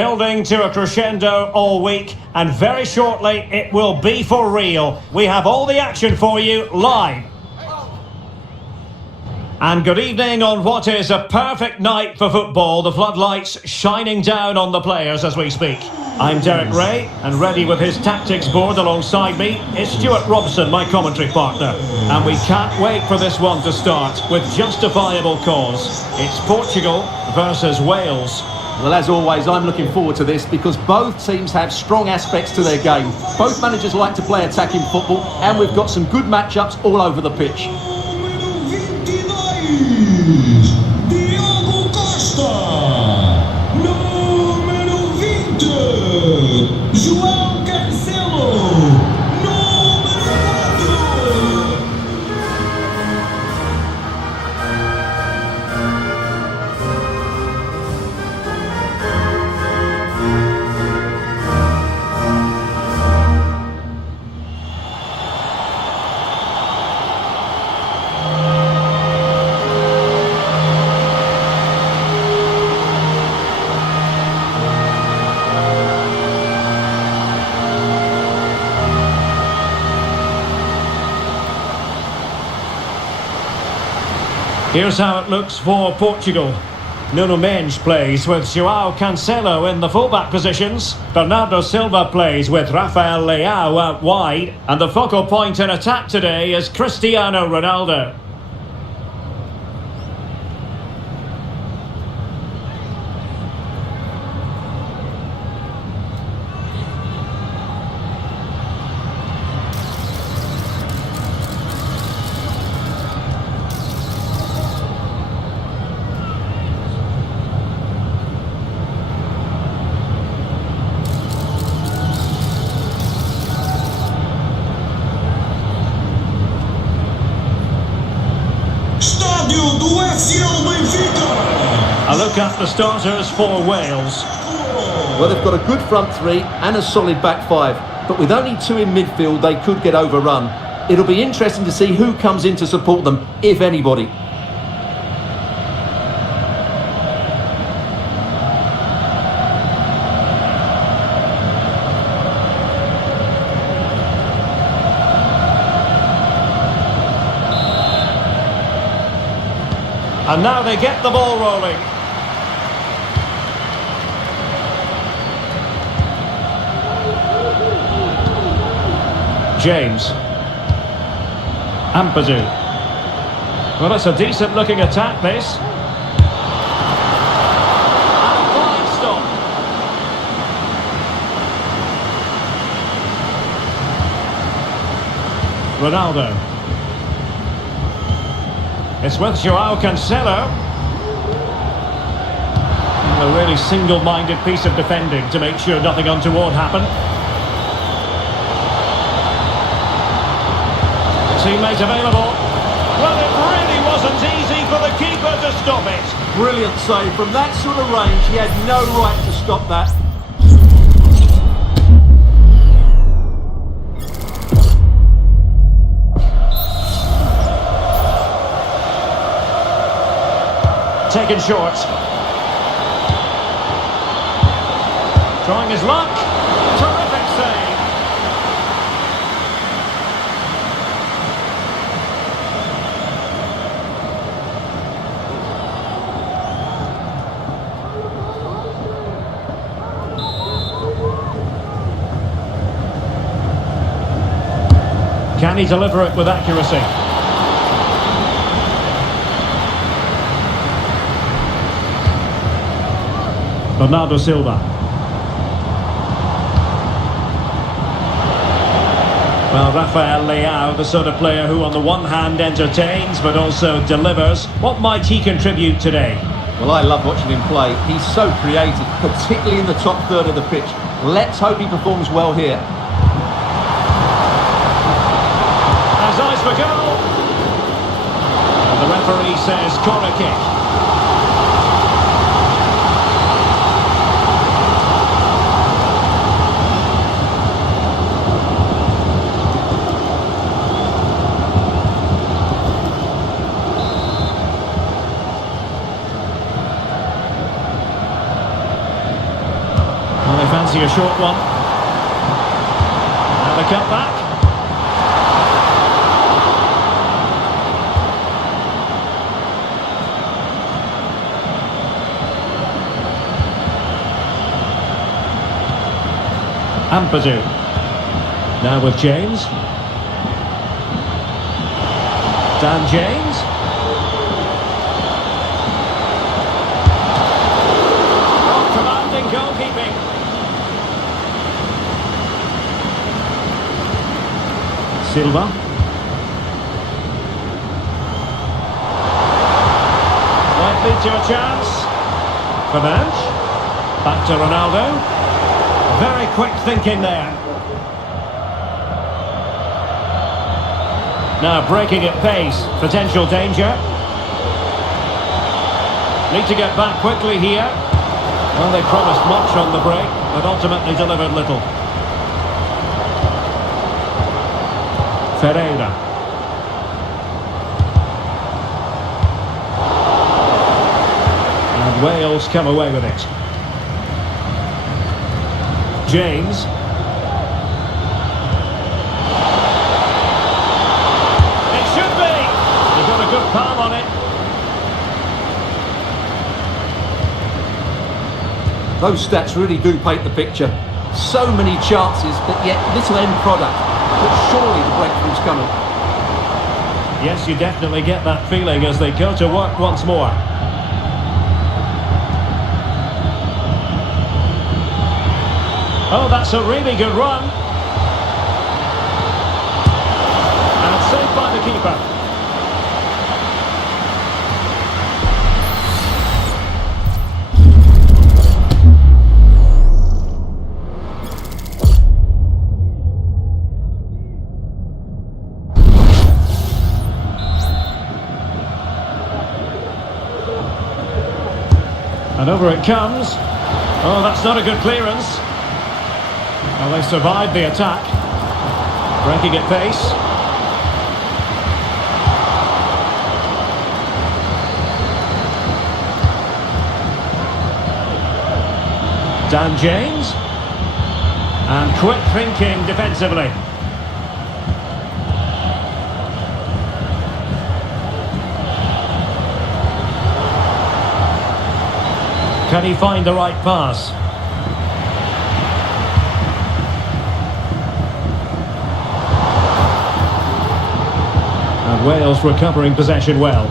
building to a crescendo all week, and very shortly it will be for real. We have all the action for you live. And good evening on what is a perfect night for football. The floodlights shining down on the players as we speak. I'm Derek Ray, and ready with his tactics board alongside me is Stuart Robson, my commentary partner. And we can't wait for this one to start with justifiable cause. It's Portugal versus Wales. Well, as always, I'm looking forward to this because both teams have strong aspects to their game. Both managers like to play attacking football, and we've got some good matchups all over the pitch. Diogo Costa, número 20, João Cancelo, número 4. Here's how it looks for Portugal. Nuno Mendes plays with João Cancelo in the fullback positions. Bernardo Silva plays with Rafael Leao out wide. And the focal point in attack today is Cristiano Ronaldo. A look at the starters for Wales. Well, they've got a good front three and a solid back five, but with only two in midfield, they could get overrun. It'll be interesting to see who comes in to support them, if anybody. And now they get the ball rolling. James. Ampadu. Well, it's a decent looking attack, this. And a fine stop. Ronaldo. It's with João Cancelo. A really single-minded piece of defending to make sure nothing untoward happened. Teammate available. Well, it really wasn't easy for the keeper to stop it. Brilliant save. From that sort of range, he had no right to stop that. Taken short. Trying his luck. Terrific save. Can he deliver it with accuracy? Bernardo Silva. Well, Rafael Leao, the sort of player who on the one hand entertains but also delivers. What might he contribute today? Well, I love watching him play. He's so creative, particularly in the top third of the pitch. Let's hope he performs well here. Has eyes for goal. And the referee says corner kick. a short one. And the cutback. Ampadu. Now with James. Dan James. Oh, commanding goalkeeping. Silva. Might lead to a chance. Fernandes. Back to Ronaldo. Very quick thinking there. Now breaking at pace, potential danger. Need to get back quickly here. Well, they promised much on the break, but ultimately delivered little. Ferreira. And Wales come away with it. James. It should be! They've got a good palm on it. Those stats really do paint the picture. So many chances, but yet little end product. But surely the breakthrough's coming. Yes, you definitely get that feeling as they go to work once more. Oh, that's a really good run. And saved by the keeper. And over it comes. Oh, that's not a good clearance. Well, they survived the attack. Breaking at pace. Dan James. And quick thinking defensively. Can he find the right pass? And Wales recovering possession well.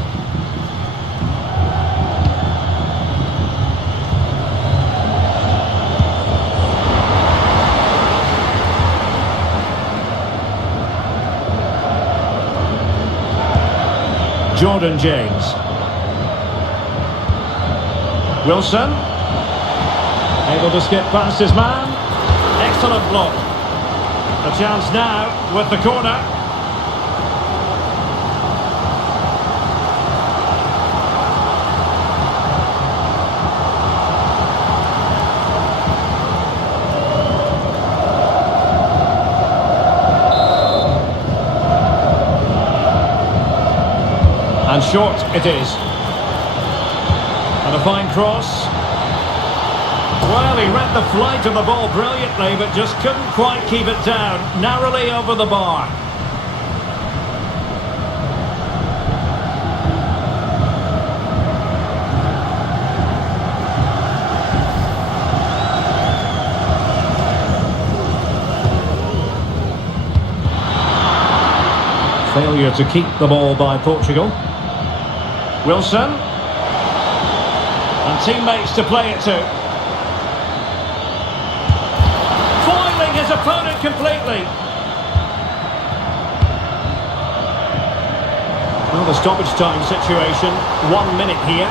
Jordan James. Wilson. Able to skip past his man. Excellent block. A chance now with the corner. And short it is. And a fine cross. Well, he read the flight of the ball brilliantly, but just couldn't quite keep it down. Narrowly over the bar. Failure to keep the ball by Portugal. Wilson. And teammates to play it to. Foiling his opponent completely. Well, the stoppage time situation, 1 minute here.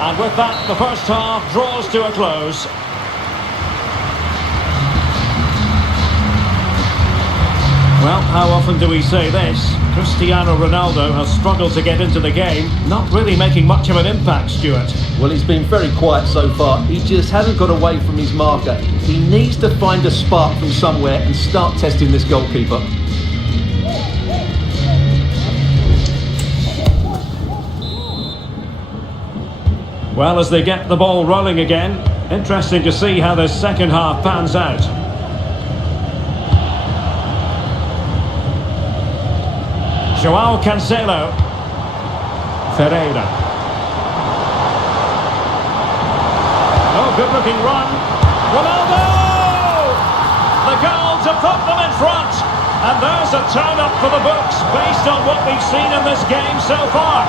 And with that, the first half draws to a close. Well, how often do we say this? Cristiano Ronaldo has struggled to get into the game, not really making much of an impact, Stuart. Well, he's been very quiet so far. He just hasn't got away from his marker. He needs to find a spark from somewhere and start testing this goalkeeper. Well, as they get the ball rolling again, interesting to see how the second half pans out. João Cancelo. Ferreira. Oh, good looking run. Ronaldo! The goal to put them in front. And there's a turn-up for the books based on what we've seen in this game so far.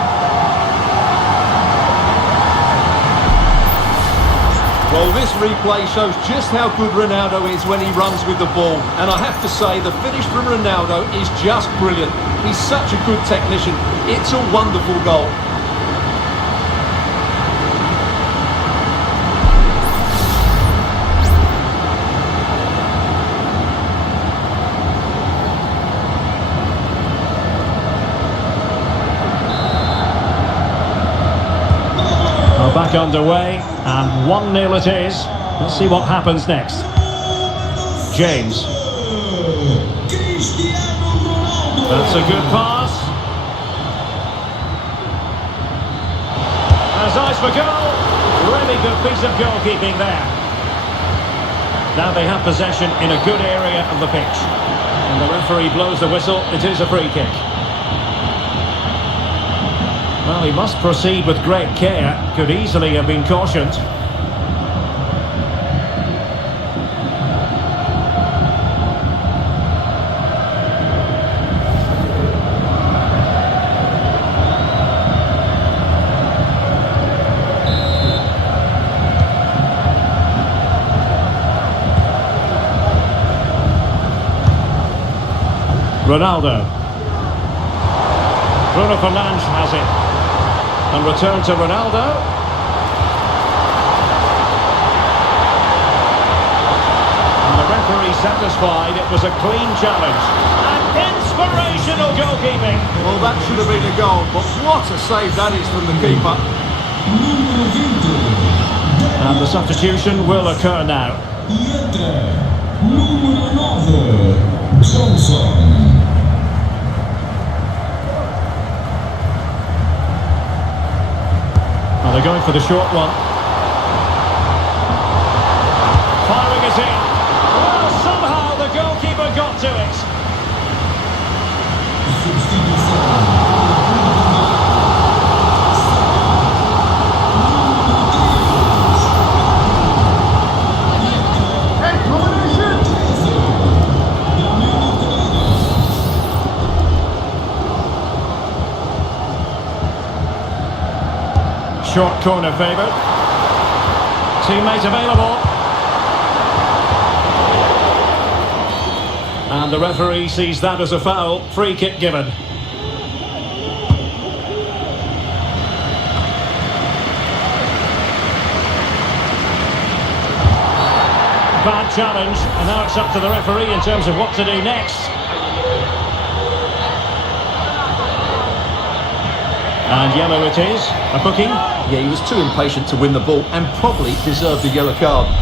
Well, this replay shows just how good Ronaldo is when he runs with the ball. And I have to say, the finish from Ronaldo is just brilliant. He's such a good technician. It's a wonderful goal. Well, back underway, and 1-0 it is. Let's see what happens next. James. That's a good pass. Has eyes for goal. Really good piece of goalkeeping there. Now they have possession in a good area of the pitch. And the referee blows the whistle. It is a free kick. Well, he must proceed with great care. Could easily have been cautioned. Ronaldo. Bruno Fernandes has it. And return to Ronaldo. And the referee satisfied it was a clean challenge. And inspirational goalkeeping. Well, that should have been a goal, but what a save that is from the keeper. And the substitution will occur now. Numero 9, Johnson. Well, they're going for the short one. Firing it in. Well, somehow the goalkeeper got to it. Short corner favoured. Teammate available. And the referee sees that as a foul. Free kick given. Bad challenge, and now it's up to the referee in terms of what to do next. And yellow it is. A booking. Yeah, he was too impatient to win the ball and probably deserved a yellow card.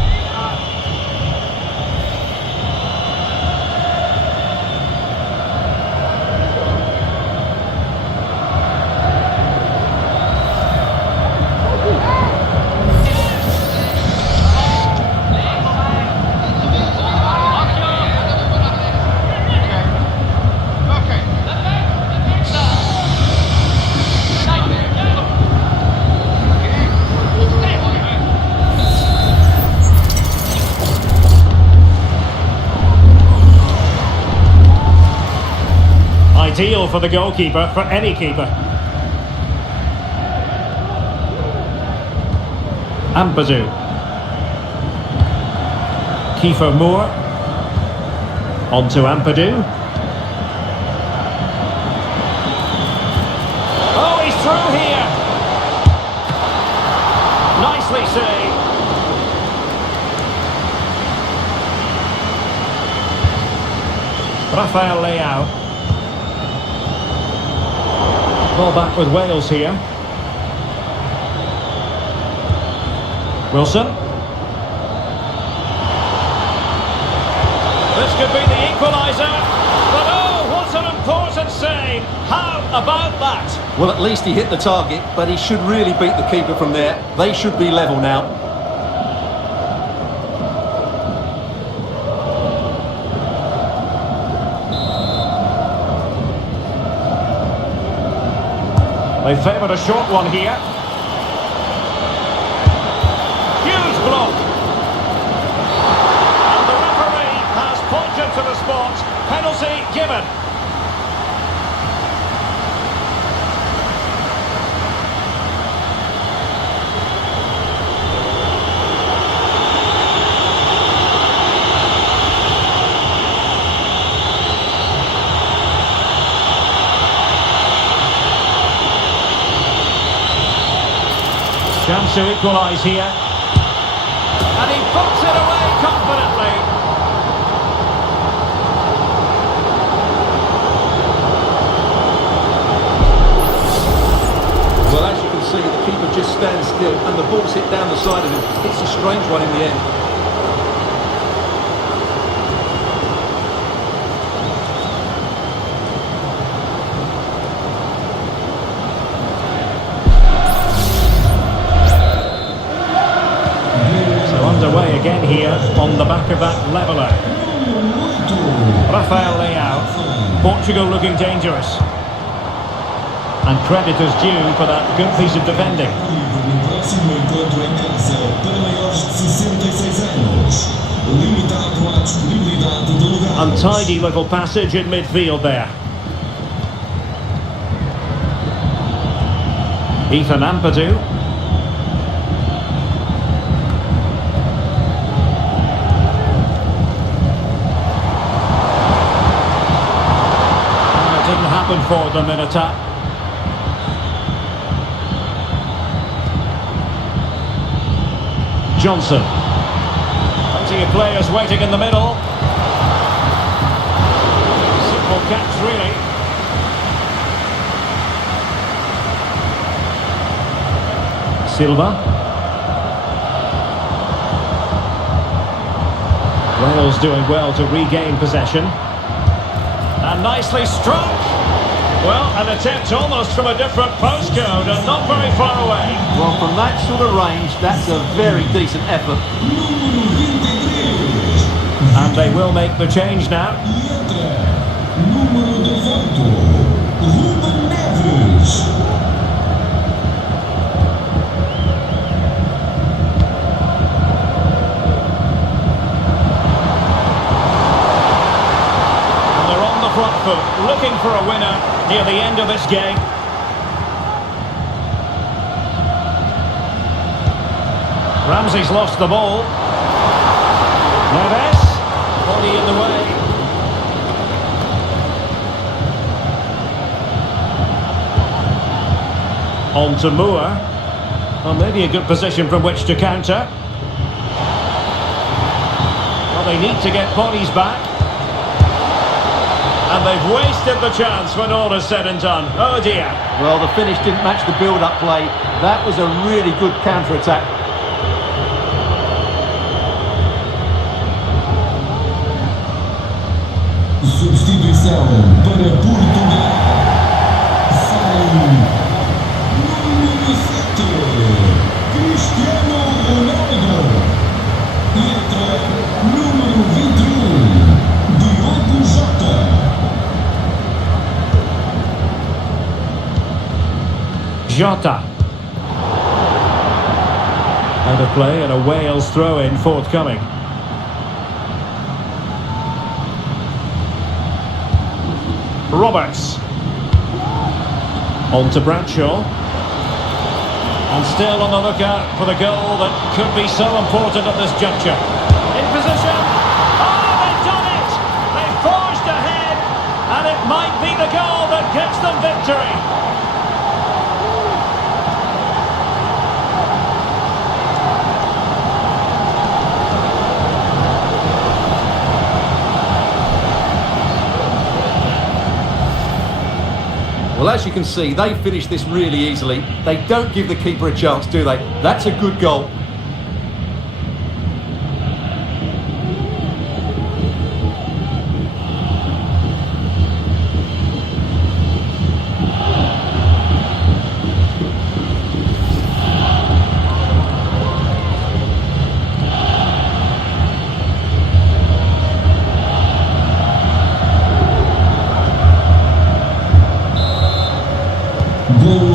Ideal for the goalkeeper, for any keeper. Ampadu. Kiefer Moore. On to Ampadu. Oh, he's through here. Nicely saved. Rafael Leao. Ball back with Wales here. Wilson. This could be the equaliser. But oh, what an important save. How about that? Well, at least he hit the target, but he should really beat the keeper from there. They should be level now. They favoured a short one here. Huge block. And the referee has pointed to the spot. Penalty given. Chance to equalise here. And he puts it away confidently. Well, as you can see, the keeper just stands still and the ball's hit down the side of him. It's a strange one in the end. Underway again here on the back of that leveller. Rafael Leao. Portugal looking dangerous. And credit is due for that good piece of defending. No próximo encontro em casa para maiores de 66 anos. Limitado à disponibilidade de lugares. Untidy little passage in midfield there. Ethan Ampadu. Didn't happen for them in attack. Johnson. Plenty of players waiting in the middle. Simple catch, really. Silva. Wales doing well to regain possession. And nicely struck. Well, an attempt almost from a different postcode and not very far away. Well, from that sort of range, that's a very decent effort. And they will make the change now. Número 18, Ruben Neves. Front foot, looking for a winner near the end of this game. Ramsey's lost the ball. Neves, body in the way. On to Moore. Well, maybe a good position from which to counter. Well, they need to get bodies back. And they've wasted the chance when all is said and done. Oh dear. Well, the finish didn't match the build-up play. That was a really good counter-attack. Substituição para Portugal. Sai número 7, Cristiano Ronaldo. Entra número 21, Diogo Jota. Jota. Out of play and a Wales throw-in forthcoming. Roberts. On to Bradshaw. And still on the lookout for the goal that could be so important at this juncture. In position. Oh, they've done it! They've forged ahead. And it might be the goal that gives them victory. Well, as you can see, they finish this really easily. They don't give the keeper a chance, do they? That's a good goal.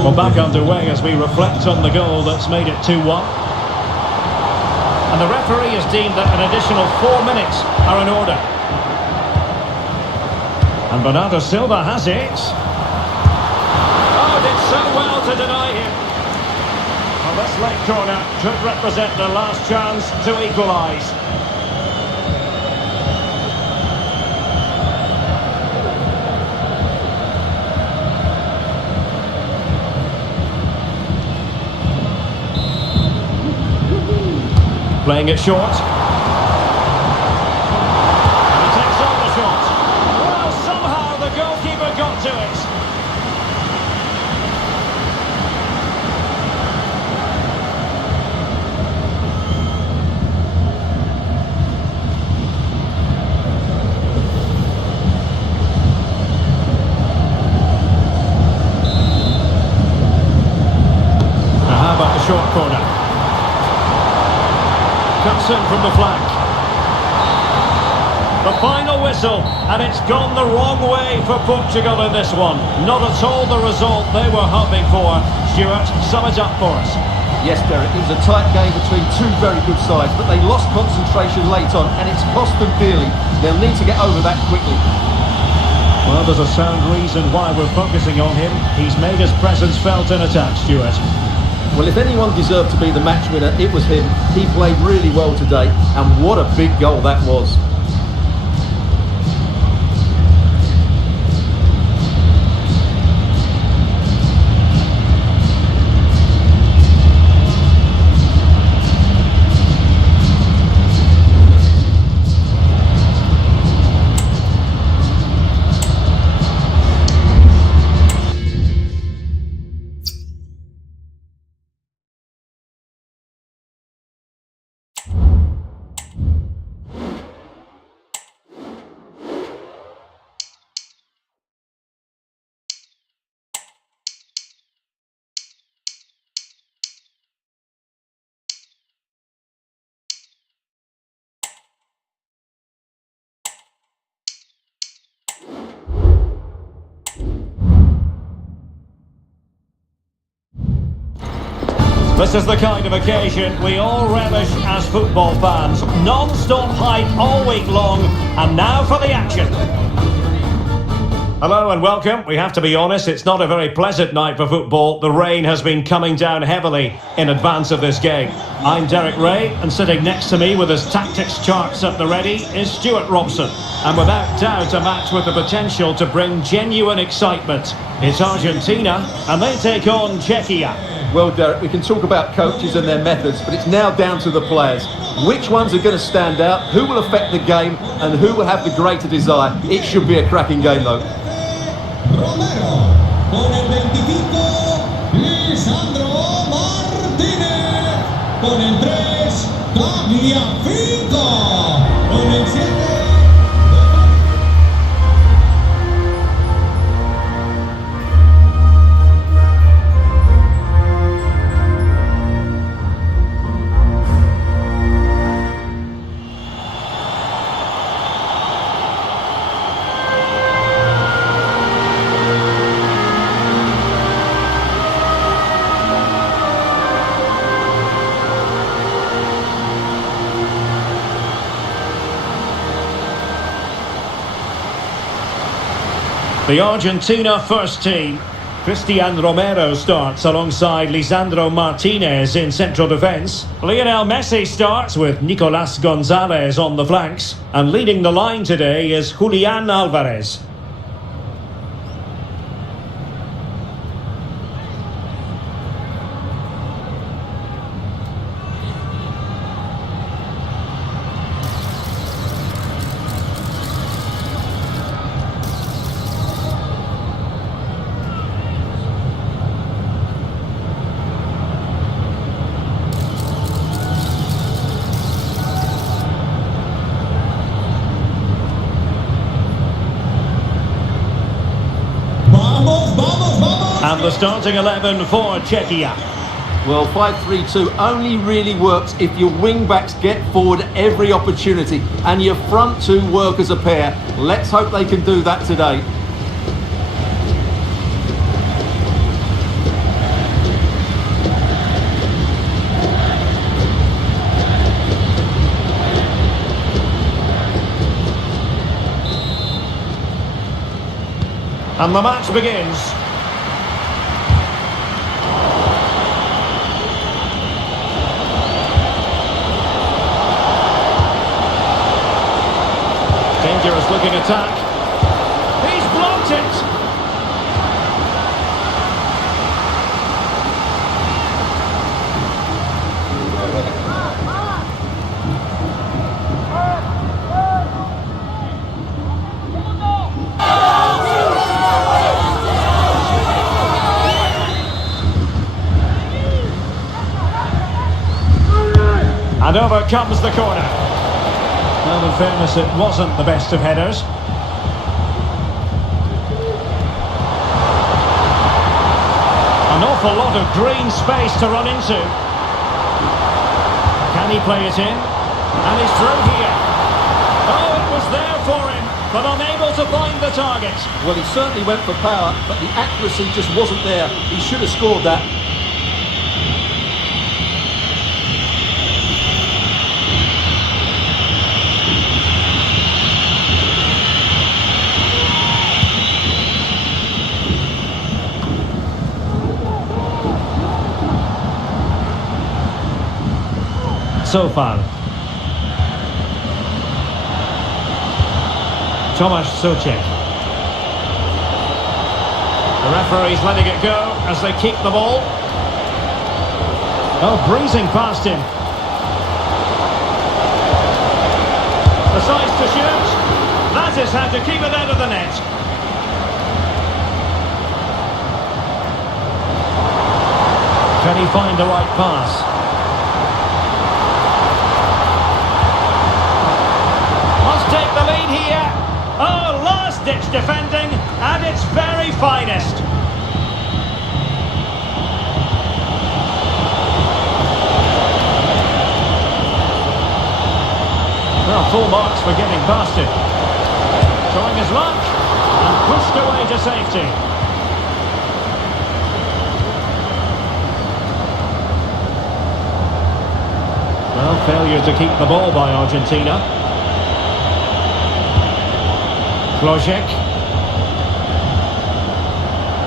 Well, back underway as we reflect on the goal that's made it 2-1. And the referee has deemed that an additional 4 minutes are in order. And Bernardo Silva has it. Oh, did so well to deny him. Well, this late corner could represent the last chance to equalise. Playing it short. And he takes on the shot. Well, somehow the goalkeeper got to it. Now how about the short corner? Cuts in from the flank. The final whistle, and it's gone the wrong way for Portugal in this one. Not at all the result they were hoping for. Stuart, sum it up for us. Yes, Derek, it was a tight game between two very good sides, but they lost concentration late on, and it's cost them dearly. They'll need to get over that quickly. Well, there's a sound reason why we're focusing on him. He's made his presence felt in attack, Stuart. Well, if anyone deserved to be the match winner, it was him. He played really well today, and what a big goal that was. This is the kind of occasion we all relish as football fans. Non-stop hype all week long, and now for the action. Hello and welcome. We have to be honest, it's not a very pleasant night for football. The rain has been coming down heavily in advance of this game. I'm Derek Ray, and sitting next to me with his tactics charts at the ready is Stuart Robson. And without doubt a match with the potential to bring genuine excitement. It's Argentina, and they take on Czechia. Well, Derek, we can talk about coaches and their methods, but it's now down to the players. Which ones are going to stand out, who will affect the game, and who will have the greater desire? It should be a cracking game, though. Romero, con el 25, Lisandro Martínez, con el 3, Tagliafico, con el 7. The Argentina first team. Cristian Romero starts alongside Lisandro Martinez in central defence. Lionel Messi starts with Nicolas Gonzalez on the flanks. And leading the line today is Julian Alvarez. And the starting 11 for Czechia. Well, 5-3-2 only really works if your wing-backs get forward every opportunity and your front two work as a pair. Let's hope they can do that today. And the match begins. Dangerous looking attack. He's blocked it. And over comes the corner. Well, in fairness, it wasn't the best of headers. An awful lot of green space to run into. Can he play it in? And he's through here. Oh, it was there for him, but unable to find the target. Well, he certainly went for power, but the accuracy just wasn't there. He should have scored that. So far. Tomasz Souček. The referee's letting it go as they keep the ball. Oh, breezing past him. Decides to shoot. That is how to keep it out of the net. Can he find the right pass? Take the lead here. Oh, last-ditch defending at its very finest. Well, full marks for getting past it. Showing his luck and pushed away to safety. Well, failure to keep the ball by Argentina. Wojciech.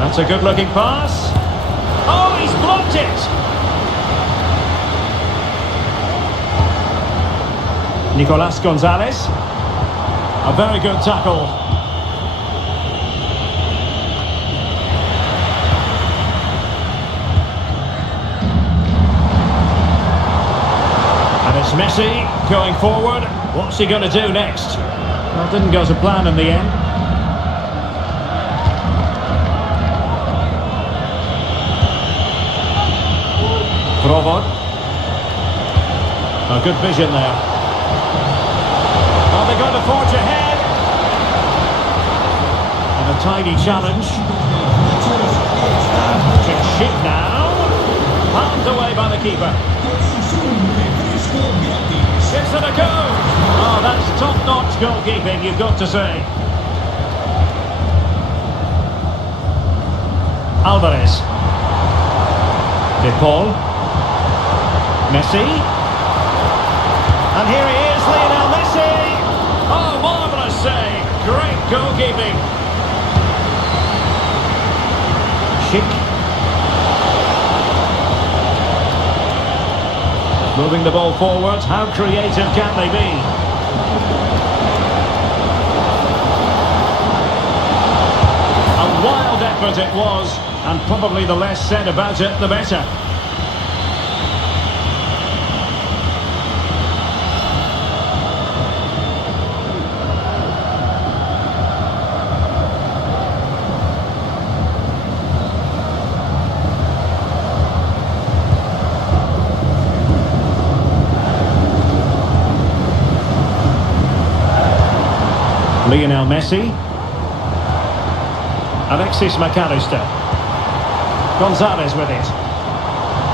That's a good-looking pass. Oh, he's blocked it! Nicolas Gonzalez. A very good tackle. And it's Messi going forward. What's he going to do next? Well, didn't go to plan in the end. Provod. A good vision there. Are they going to forge ahead? And a tidy challenge. Sheep now. Palmed away by the keeper. Gives it a go. Oh, that's top-notch goalkeeping, you've got to say. Alvarez. De Paul. Messi. And here he is, Lionel Messi. Oh, marvellous save. Great goalkeeping. Schick. Moving the ball forward. How creative can they be? A wild effort it was, and probably the less said about it, the better. Lionel Messi. Alexis McAllister. Gonzalez with it.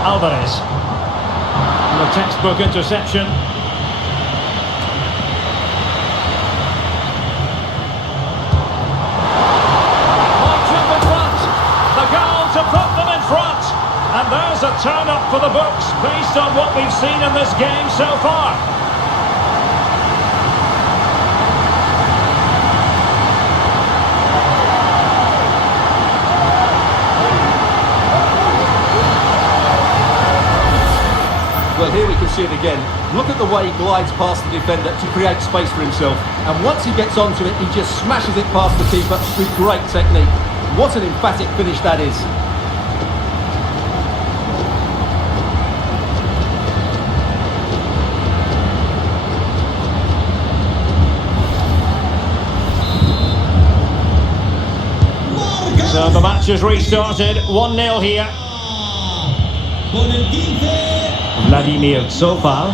Alvarez. And a textbook interception. Points up in front. The goal to put them in front. And there's a turn-up for the books based on what we've seen in this game so far. see it again. Look at the way he glides past the defender to create space for himself. And once he gets onto it, he just smashes it past the keeper with great technique. What an emphatic finish that is. So the match has restarted, 1-0 here. Con el 15. Vladimir Zofal.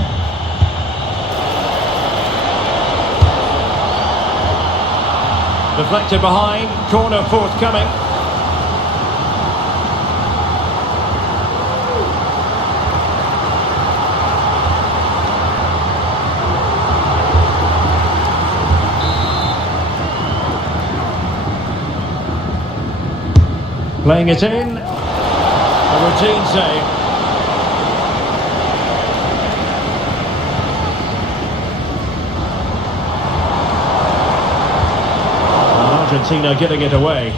Deflected behind, corner forthcoming. Playing it in. A routine save. Argentina getting it away.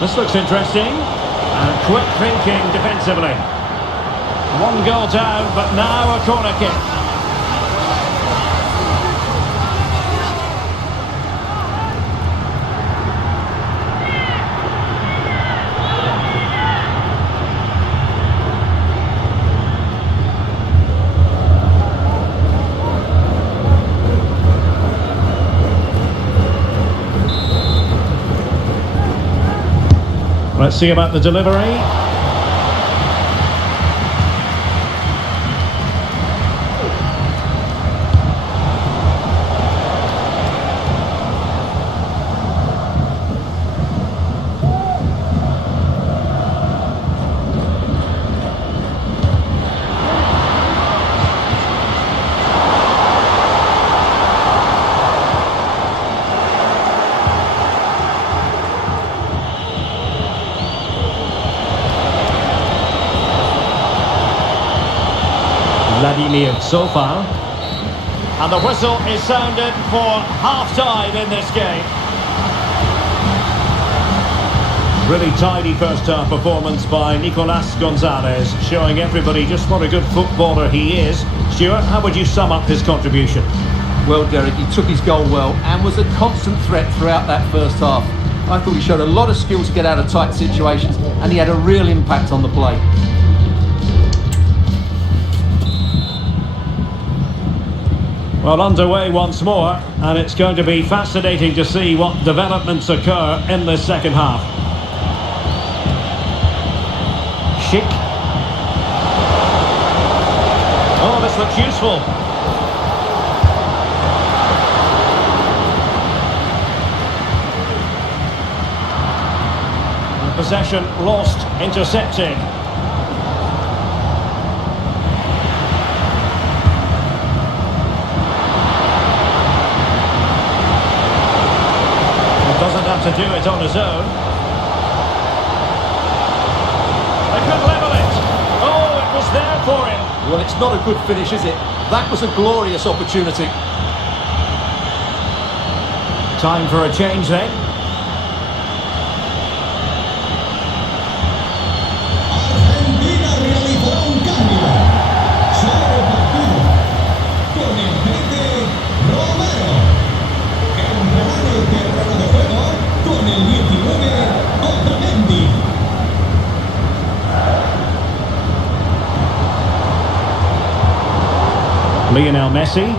This looks interesting. And quick thinking defensively. One goal down, but now a corner kick. Let's see about the delivery. Vladimir Zofal. And the whistle is sounded for half-time in this game. Really tidy first-half performance by Nicolas Gonzalez, showing everybody just what a good footballer he is. Stuart, how would you sum up his contribution? Well, Derek, he took his goal well and was a constant threat throughout that first half. I thought he showed a lot of skill to get out of tight situations, and he had a real impact on the play. Well, underway once more, and it's going to be fascinating to see what developments occur in the second half. Schick. Oh, this looks useful. Possession lost, intercepted. Doesn't have to do it on his own. They could level it. Oh, it was there for him. Well, it's not a good finish, is it? That was a glorious opportunity. Time for a change then. Argentina realizará un cambio. Sale el partido con el 20 Romero. Entrará en el terreno de juego con el 19 OffDemand. Lionel Messi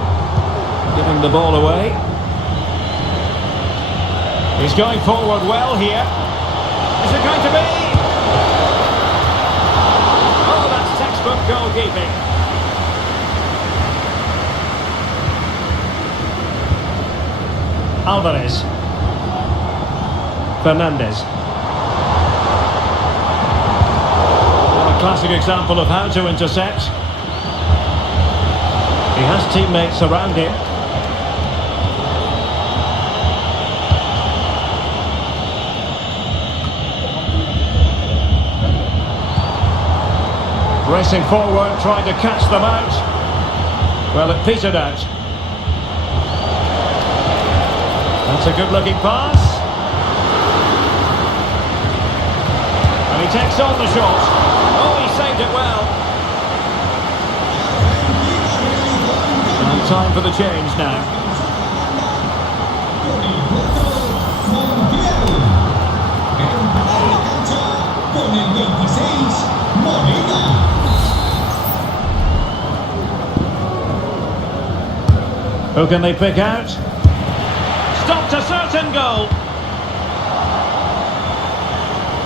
giving the ball away. He's going forward well here. Is it going to be? Oh, that's textbook goalkeeping. Alvarez. Fernandez. A classic example of how to intercept. He has teammates around him. Racing forward, trying to catch them out. Well, it petered out. That's a good-looking pass. And he takes on the shot. Oh, he saved it well. Argentina Time for the change now. Con el 4, Montiel. Emparando la cancha con el 26, Molina. Who can they pick out? Stopped a certain goal.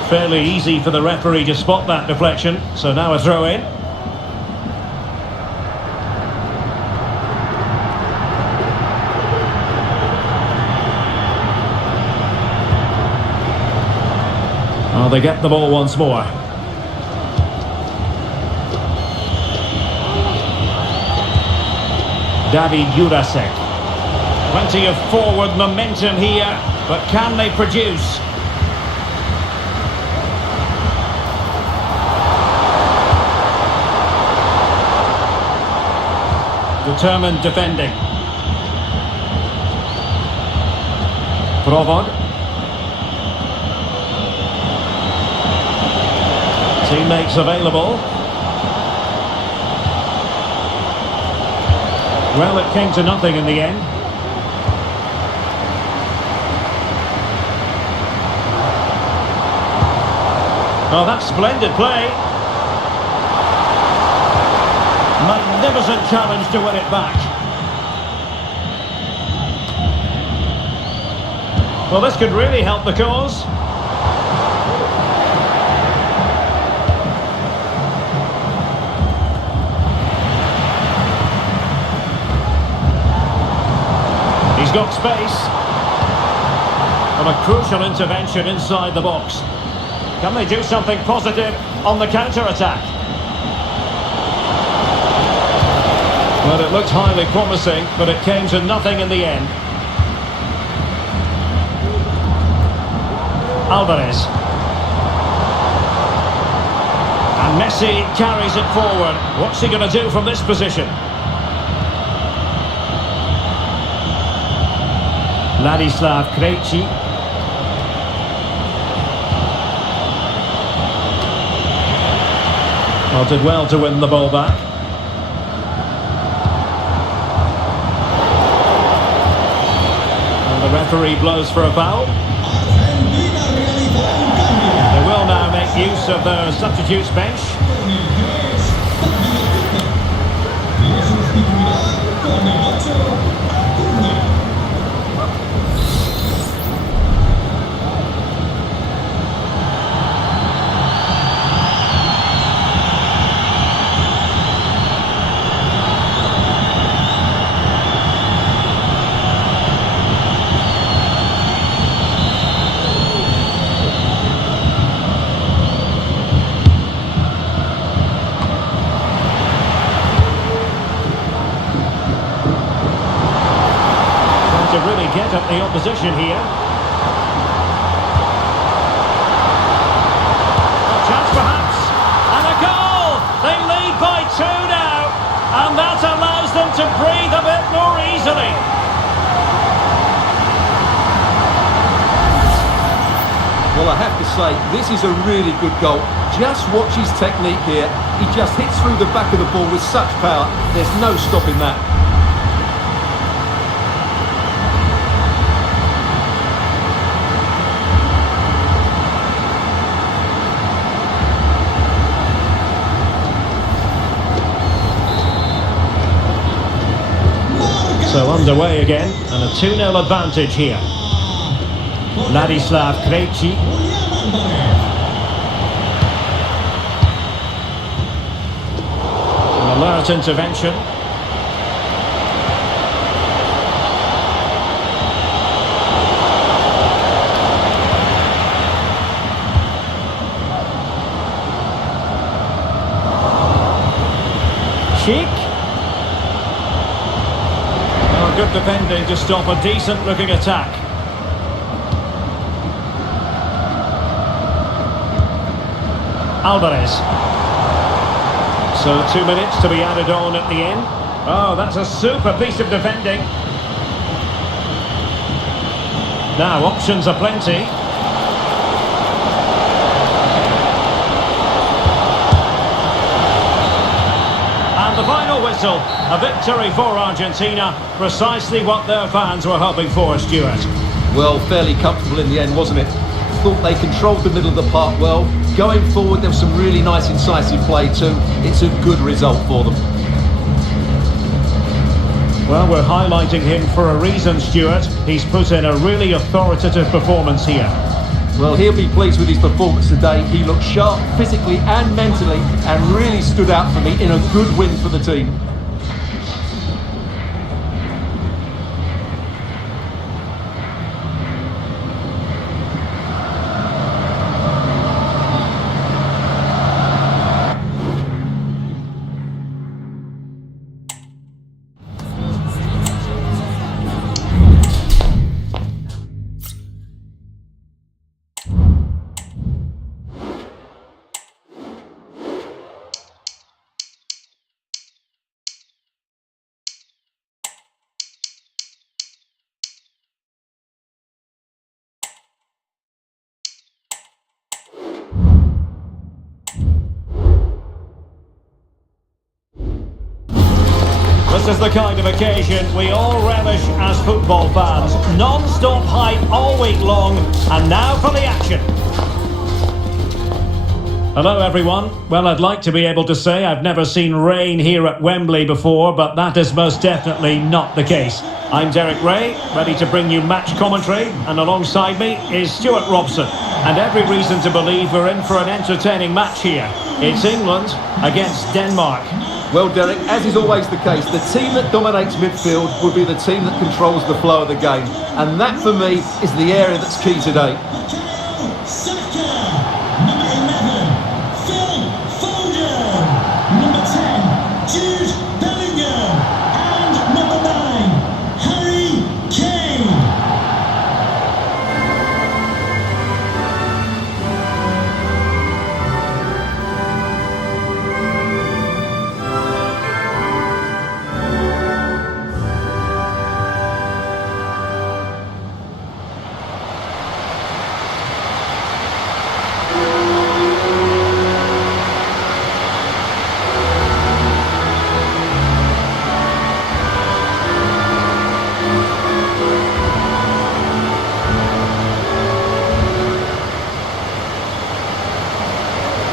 Fairly easy for the referee to spot that deflection. So now a throw in. Oh, they get the ball once more. David Jurasek. Plenty of forward momentum here, but can they produce? Determined defending. Provod. Teammates available. Well, it came to nothing in the end. Oh, that's splendid play. Magnificent challenge to win it back. Well, this could really help the cause. He's got space. And a crucial intervention inside the box. Can they do something positive on the counter-attack? Well, it looked highly promising, but it came to nothing in the end. Alvarez. And Messi carries it forward. What's he going to do from this position? Ladislav Krejci. Well, did well to win the ball back. And the referee blows for a foul. Argentina realizó un cambio. They will now make use of their substitutes bench. Con el 3, David y le sustituirá con el 8, Acuña. To really get at the opposition here. A chance perhaps, and a goal! They lead by 2 now, and that allows them to breathe a bit more easily. Well, I have to say, this is a really good goal. Just watch his technique here. He just hits through the back of the ball with such power. There's no stopping that. So underway again, and a 2-0 advantage here. Ladislav Krejci. Julián Álvarez. An alert intervention. Sheik. Oh, good defending to stop a decent looking attack. Alvarez. So 2 minutes to be added on at the end. Oh, that's a super piece of defending. Now options are plenty. And the final whistle. A victory for Argentina, precisely what their fans were hoping for, Stuart. Well, fairly comfortable in the end, wasn't it? Thought they controlled the middle of the park well. Going forward, there was some really nice incisive play too. It's a good result for them. Well, we're highlighting him for a reason, Stuart. He's put in a really authoritative performance here. Well, he'll be pleased with his performance today. He looked sharp physically and mentally and really stood out for me in a good win for the team. This is the kind of occasion we all relish as football fans. Non-stop hype all week long, and now for the action. Hello everyone. Well, I'd like to be able to say I've never seen rain here at Wembley before, but that is most definitely not the case. I'm Derek Ray, ready to bring you match commentary, and alongside me is Stuart Robson. And every reason to believe we're in for an entertaining match here. It's England against Denmark. Well, Derek, as is always the case, the team that dominates midfield will be the team that controls the flow of the game. And that, for me, is the area that's key today.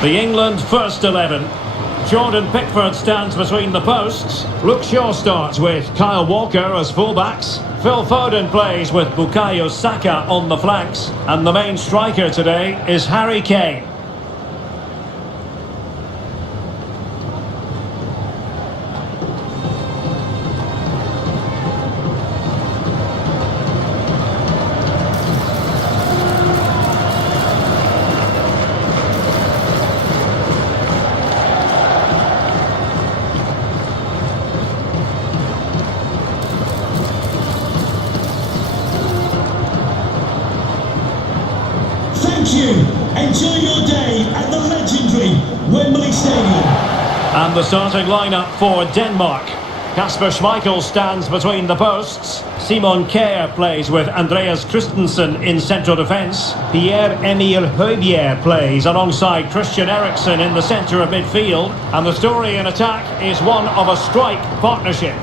The England first 11. Jordan Pickford stands between the posts. Luke Shaw starts with Kyle Walker as fullbacks. Phil Foden plays with Bukayo Saka on the flanks. And the main striker today is Harry Kane. Thank you. Enjoy your day at the legendary Wembley Stadium. And the starting lineup for Denmark. Kasper Schmeichel stands between the posts. Simon Kjær plays with Andreas Christensen in central defence. Pierre-Emile Højbjerg plays alongside Christian Eriksen in the centre of midfield. And the story in attack is one of a strike partnership.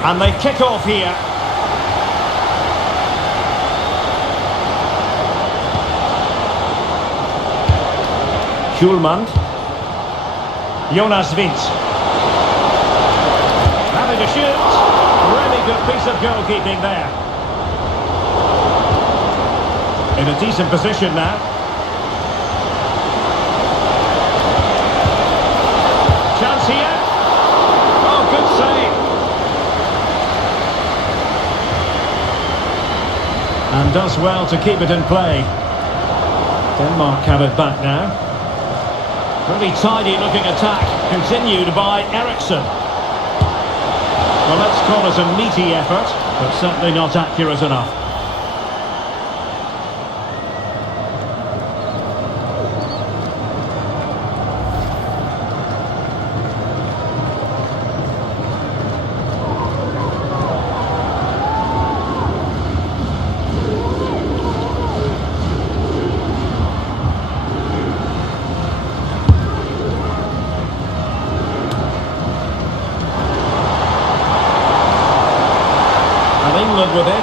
And they kick off here. Schulman. Jonas Wind. Having a shoot. Really good piece of goalkeeping there. In a decent position now. Chance here. Oh, good save. And does well to keep it in play. Denmark have it back now. Pretty tidy looking attack, continued by Eriksen. Well, let's call it a meaty effort, but certainly not accurate enough.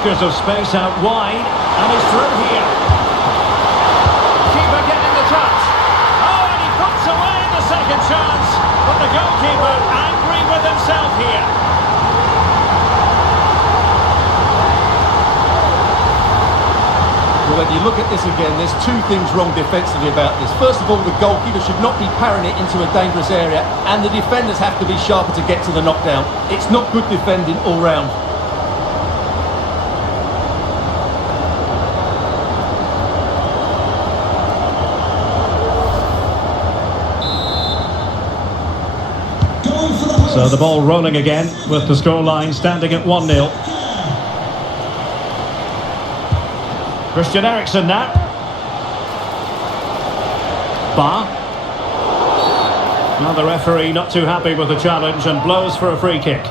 makers of space out wide, and he's through here. Keeper getting the touch. Oh, and he puts away the second chance, but the goalkeeper angry with himself here. Well, when you look at this again, there's two things wrong defensively about this. First of all, the goalkeeper should not be parrying it into a dangerous area, and the defenders have to be sharper to get to the knockdown. It's not good defending all round. So the ball rolling again, with the scoreline standing at 1-0. Christian Eriksen now. Ba. Now the referee not too happy with the challenge and blows for a free kick.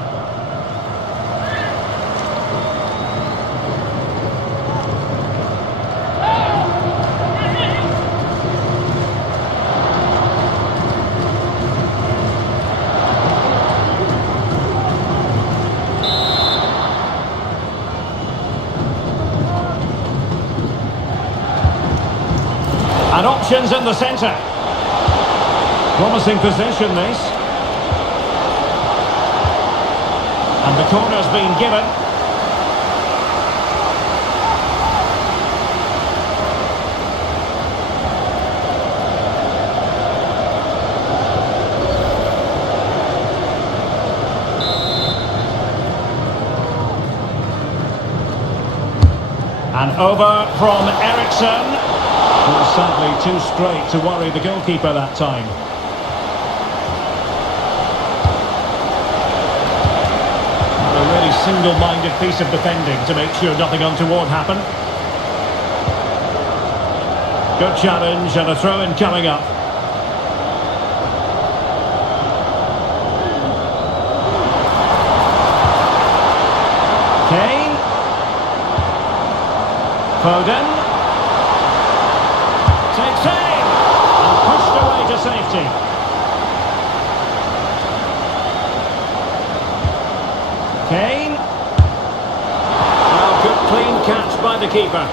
And options in the centre. Promising possession, this. And the corner's been given. And over from Eriksen. Well, sadly, too straight to worry the goalkeeper that time. A really single-minded piece of defending to make sure nothing untoward happened. Good challenge and a throw-in coming up. Kane. Foden. Takes aim and pushed away to safety. Kane. Now good clean catch by the keeper.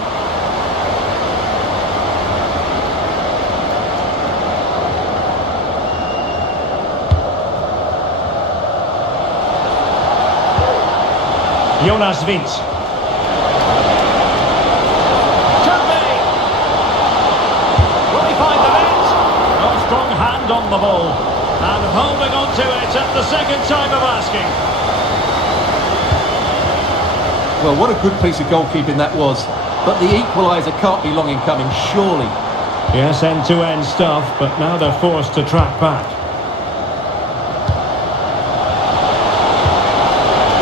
Jonas Wind. On the ball and holding on to it at the second time of asking. Well, what a good piece of goalkeeping that was, but the equaliser can't be long in coming, surely. Yes, end-to-end stuff, but now they're forced to track back.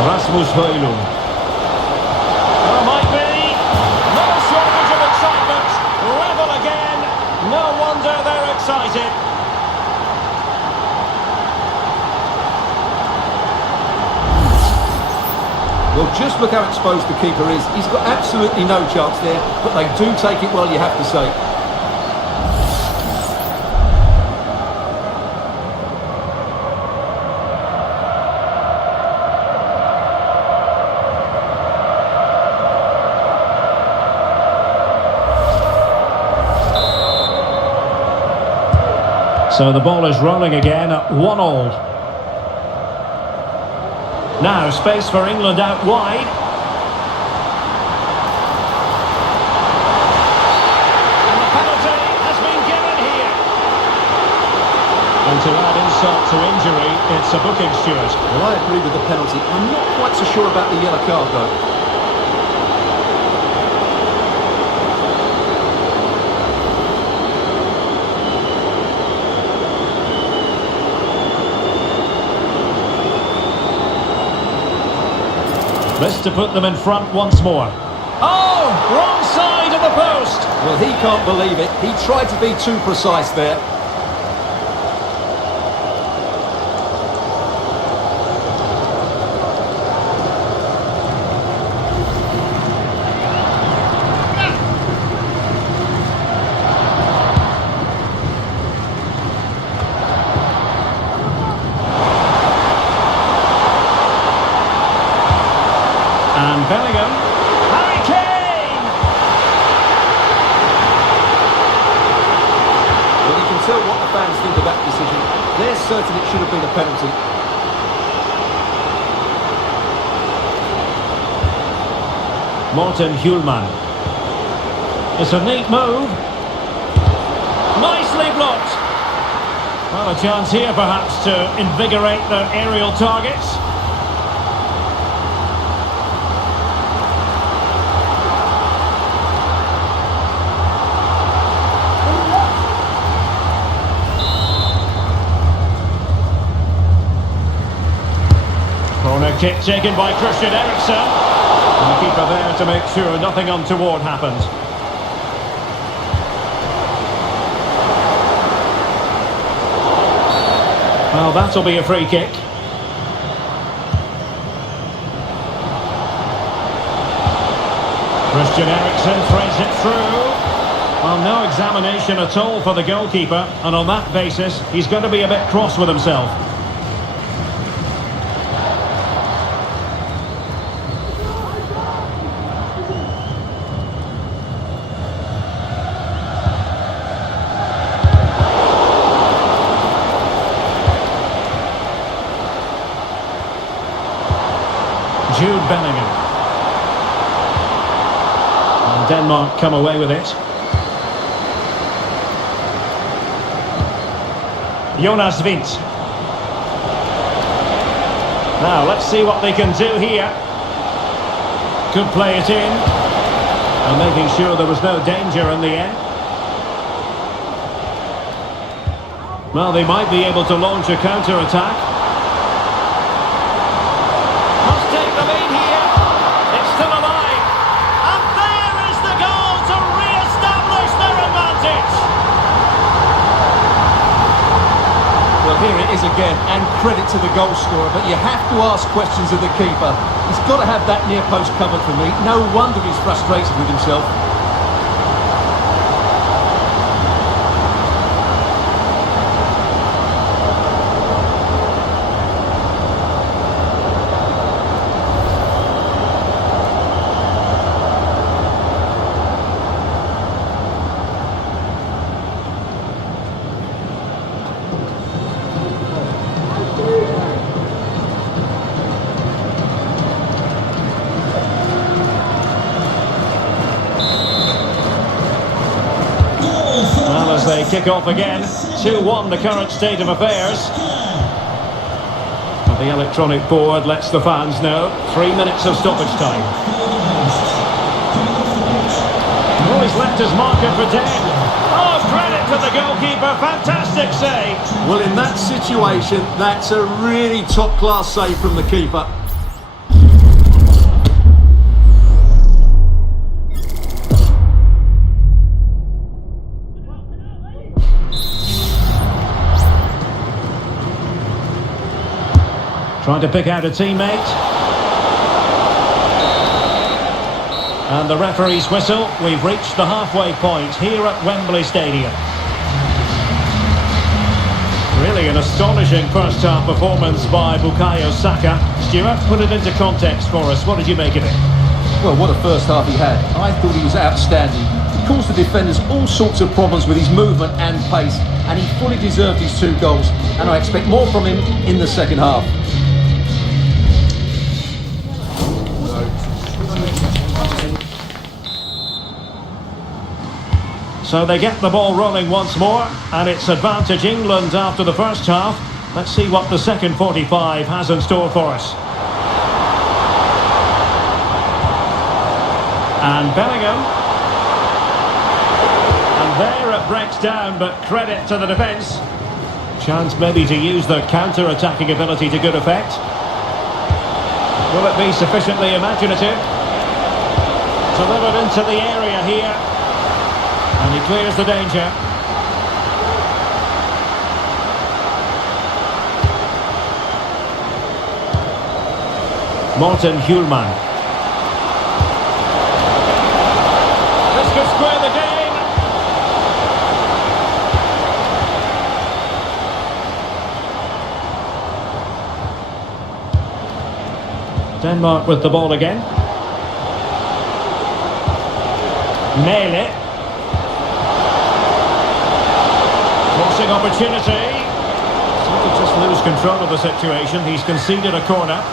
Rasmus Højlund. There might be no shortage of excitement. Level again. No wonder they're excited. Well, just look how exposed the keeper is. He's got absolutely no chance there, but they do take it well, you have to say. So the ball is rolling again at 1-1. Now, space for England out wide. And the penalty has been given here. And to add insult to injury, it's a booking, Stuart. Well, I agree with the penalty. I'm not quite so sure about the yellow card, though. This to put them in front once more. Oh, wrong side of the post. Well, he can't believe it. He tried to be too precise there. And Bellingham tell what the fans think of that decision. They're certain it should have been a penalty. Morten Hjulman. It's a neat move. Nicely blocked. Well, a chance here perhaps to invigorate their aerial targets. Corner kick taken by Christian Eriksen. And the keeper there to make sure nothing untoward happens. Well, that'll be a free kick. Christian Eriksen threads it through. Well, no examination at all for the goalkeeper, and on that basis, he's going to be a bit cross with himself. Jude Bellingham. And Denmark come away with it. Jonas Vint. Now, let's see what they can do here. Could play it in. And making sure there was no danger in the end. Well, they might be able to launch a counter-attack. Here it is again, and credit to the goal scorer, but you have to ask questions of the keeper. He's got to have that near post covered for me. No wonder he's frustrated with himself. They kick off again. 2-1 the current state of affairs. And the electronic board lets the fans know 3 minutes of stoppage time. Oh, he's left his marker for dead. Oh, credit to the goalkeeper. Fantastic save. Well, in that situation, that's a really top-class save from the keeper. Trying to pick out a teammate. And the referee's whistle. We've reached the halfway point here at Wembley Stadium. Really an astonishing first-half performance by Bukayo Saka. Stuart, put it into context for us. What did you make of it? Well, what a first half he had. I thought he was outstanding. He caused the defenders all sorts of problems with his movement and pace, and he fully deserved his 2 goals. And I expect more from him in the second half. So they get the ball rolling once more, and it's advantage England after the first half. Let's see what the second 45 has in store for us. And Bellingham. And there it breaks down, but credit to the defence. Chance maybe to use their counter-attacking ability to good effect. Will it be sufficiently imaginative? Delivered into the area here. And he clears the danger. Morten Hjulman. This could square the game. Denmark with the ball again. Nail it. Missing opportunity. He could just lose control of the situation. He's conceded a corner.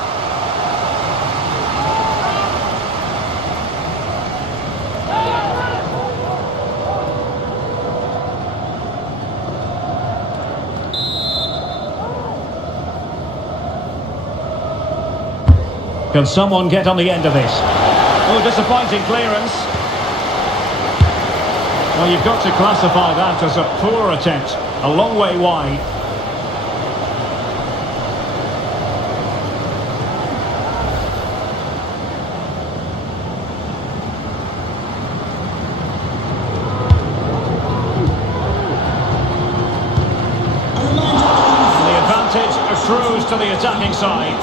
Can someone get on the end of this? Oh, disappointing clearance. Well, you've got to classify that as a poor attempt. A long way wide. And the advantage accrues to the attacking side.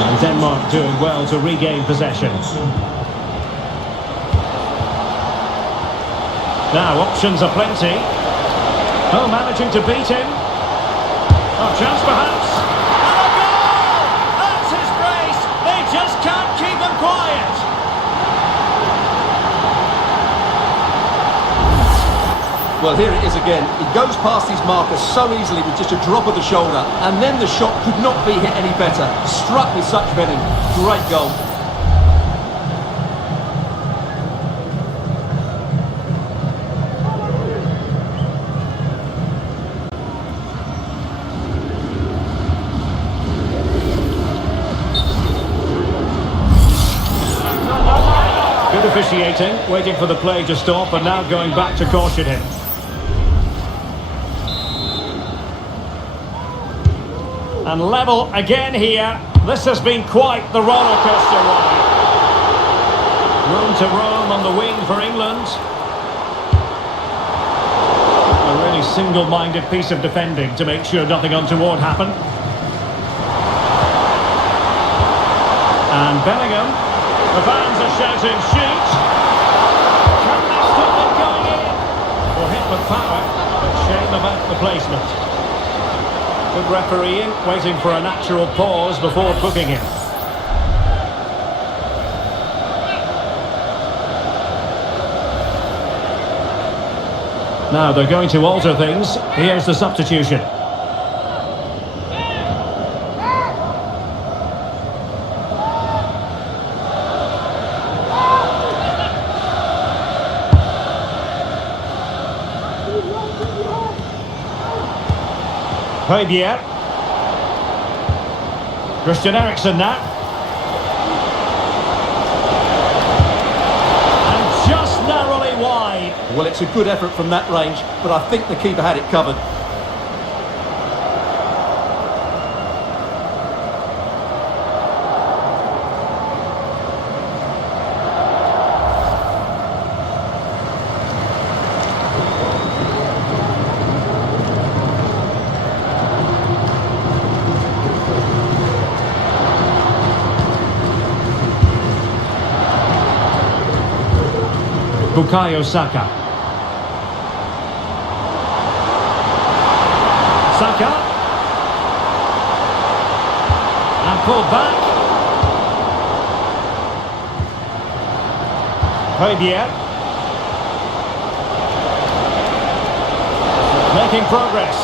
And Denmark doing well to regain possession. Now, options are plenty. Oh, managing to beat him. Oh, chance perhaps. And a goal! That's his brace. They just can't keep him quiet. Well, here it is again. He goes past his marker so easily with just a drop of the shoulder, and then the shot could not be hit any better. Struck with such venom. Great goal. Good officiating, waiting for the play to stop, and now going back to caution him. And level again here. This has been quite the roller coaster ride. Room to roam on the wing for England. A really single-minded piece of defending to make sure nothing untoward happened. And Bellingham. The fans are shouting, shoot! Can they stop it going in? Well, hit with power, but shame about the placement. Good refereeing, waiting for a natural pause before booking him. Now they're going to alter things. Here's the substitution. Højbjerg. Christian Eriksen now. And just narrowly wide. Well, it's a good effort from that range, but I think the keeper had it covered. Bukayo Saka. Saka. And pulled back. Højbjerg. Making progress.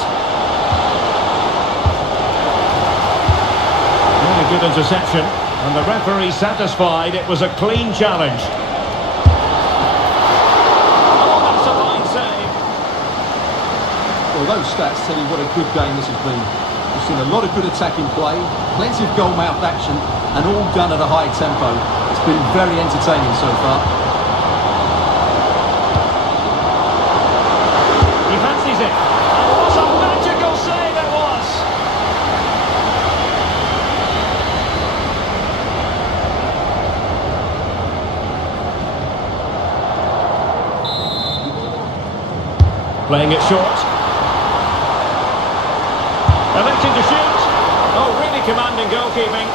Really good interception. And the referee satisfied it was a clean challenge. Well, those stats tell you what a good game this has been. We've seen a lot of good attacking play, plenty of goal-mouth action, and all done at a high tempo. It's been very entertaining so far. He fancies it. And what a magical save it was! Playing it short. Electing to shoot. Oh, really commanding goalkeeping.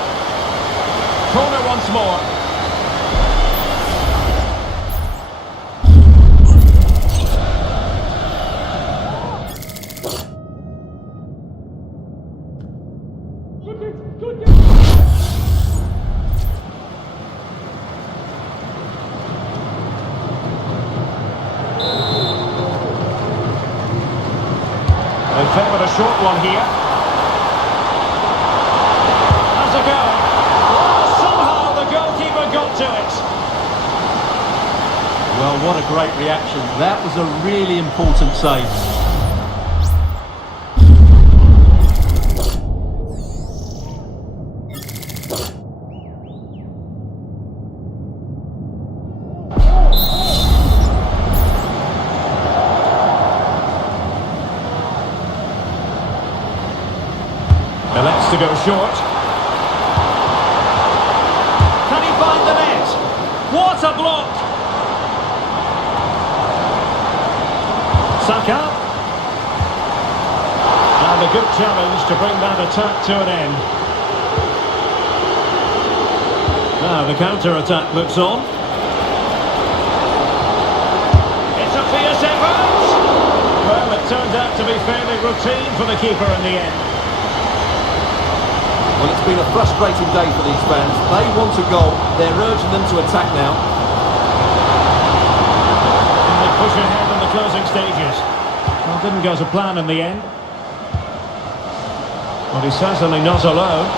Corner once more. favoured a short one here. Has a go. Oh, somehow the goalkeeper got to it. Well, what a great reaction. That was a really important save. Elects to go short. Can he find the net? What a block! Saka. And a good challenge to bring that attack to an end. Now the counter-attack looks on. It's a fierce effort! Well, it turned out to be fairly routine for the keeper in the end. Well, it's been a frustrating day for these fans. They want a goal. They're urging them to attack now. And they push ahead in the closing stages. Well, didn't go to plan in the end. But he's certainly not alone.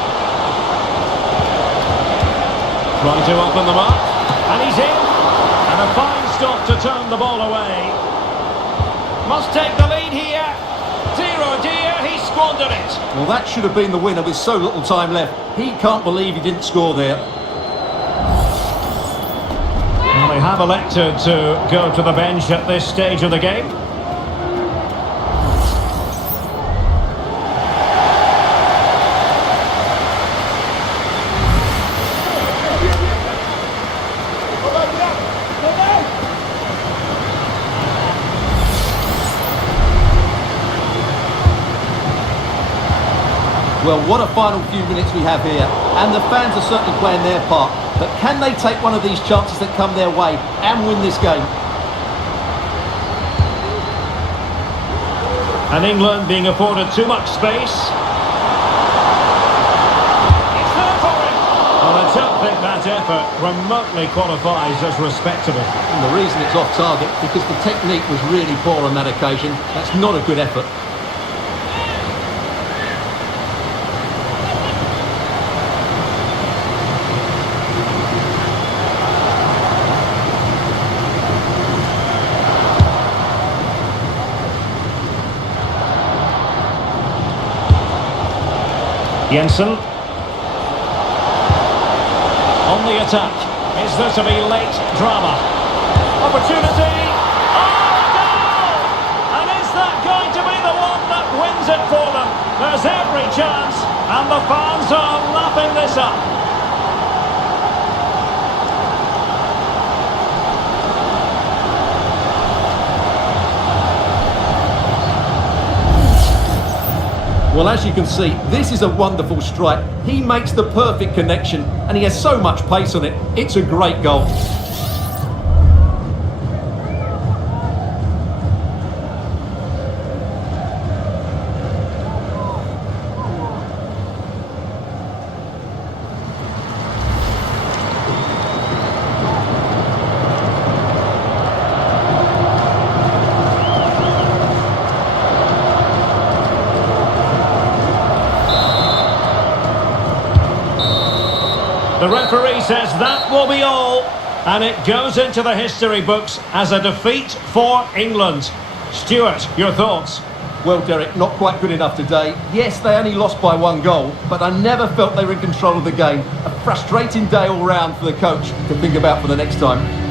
Trying to open them up. And he's in. And a fine stop to turn the ball away. Must take the lead here. Dear oh dear, he squandered it. Well, that should have been the winner with so little time left. He can't believe he didn't score there. Well, they have elected to go to the bench at this stage of the game. Well, what a final few minutes we have here. And the fans are certainly playing their part. But can they take one of these chances that come their way and win this game? And England being afforded too much space. It's there for him. Well, I don't think that effort remotely qualifies as respectable. And the reason it's off target, because the technique was really poor on that occasion. That's not a good effort. Jensen. On the attack. Is there to be late drama? Opportunity. Oh, goal! And is that going to be the one that wins it for them? There's every chance, and the fans are lapping this up. Well, as you can see, this is a wonderful strike. He makes the perfect connection, and he has so much pace on it. It's a great goal. The referee says that will be all, and it goes into the history books as a defeat for England. Stuart, your thoughts? Well, Derek, not quite good enough today. Yes, they only lost by 1 goal, but I never felt they were in control of the game. A frustrating day all round for the coach to think about for the next time.